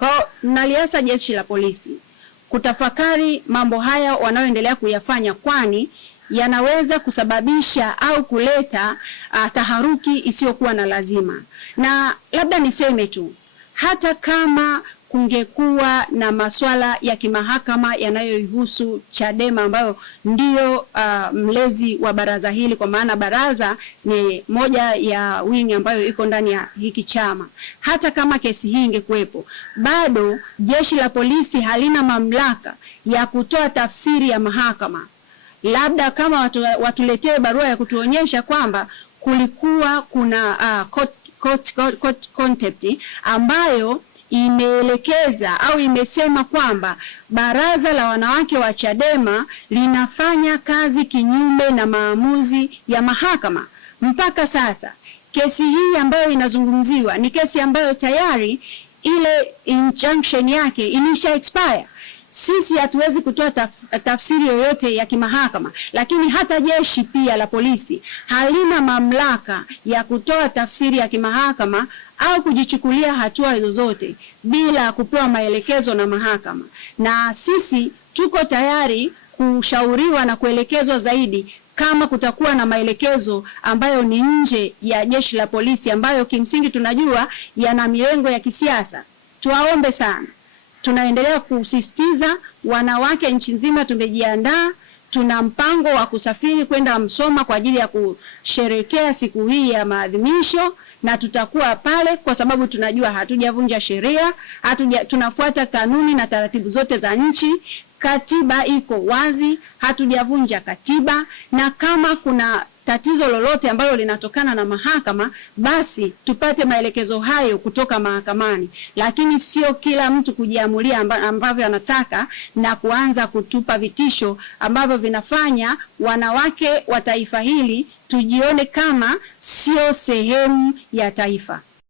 Kwa naliasa jeshi la polisi kutafakari mambo haya wanaoendelea kuyafanya, kwani yanaweza kusababisha au kuleta taharuki isiyokuwa na lazima. Na labda niseme tu, hata kama kungekuwa na masuala ya kimahakama yanayoihusu Chadema ambayo ndio mlezi wa baraza hili, kwa maana baraza ni moja ya wing ambayo iko ndani ya hiki chama, hata kama kesi hii ingekuwepo, bado jeshi la polisi halina mamlaka ya kutoa tafsiri ya mahakama. Labda kama watuletee barua ya kutuonyesha kwamba kulikuwa kuna court contempt ambayo imeelekeza au imesema kwamba baraza la wanawake wa Chadema linafanya kazi kinyume na maamuzi ya mahakama. Mpaka sasa kesi hii ambayo inazungumziwa ni kesi ambayo tayari ile injunction yake ilisha expire. Sisi hatuwezi kutoa tafsiri yoyote ya kimahakama, lakini hata jeshi pia la polisi halina mamlaka ya kutoa tafsiri ya kimahakama au kujichukulia hatua zozote bila kupewa maelekezo na mahakama. Na sisi tuko tayari kushauriwa na kuelekezwa zaidi kama kutakuwa na maelekezo ambayo ni nje ya jeshi la polisi, ambayo kimsingi tunajua yana milengo ya kisiasa. Tuwaombe sana. Tunaendelea kusisitiza, wanawake nchi nzima tumejiandaa, tuna mpango wa kusafiri kwenda Msoma kwa ajili ya kusherehekea siku hii ya maadhimisho, na tutakuwa pale kwa sababu tunajua hatujavunja sheria, tunafuata kanuni na taratibu zote za nchi. Katiba iko wazi, hatujavunja katiba, na kama kuna tatizo lolote ambalo linatokana na mahakama, basi tupate maelekezo hayo kutoka mahakamani, lakini sio kila mtu kujiamulia ambavyo anataka na kuanza kutupa vitisho ambavyo vinafanya wanawake wa taifa hili tujione kama sio sehemu ya taifa.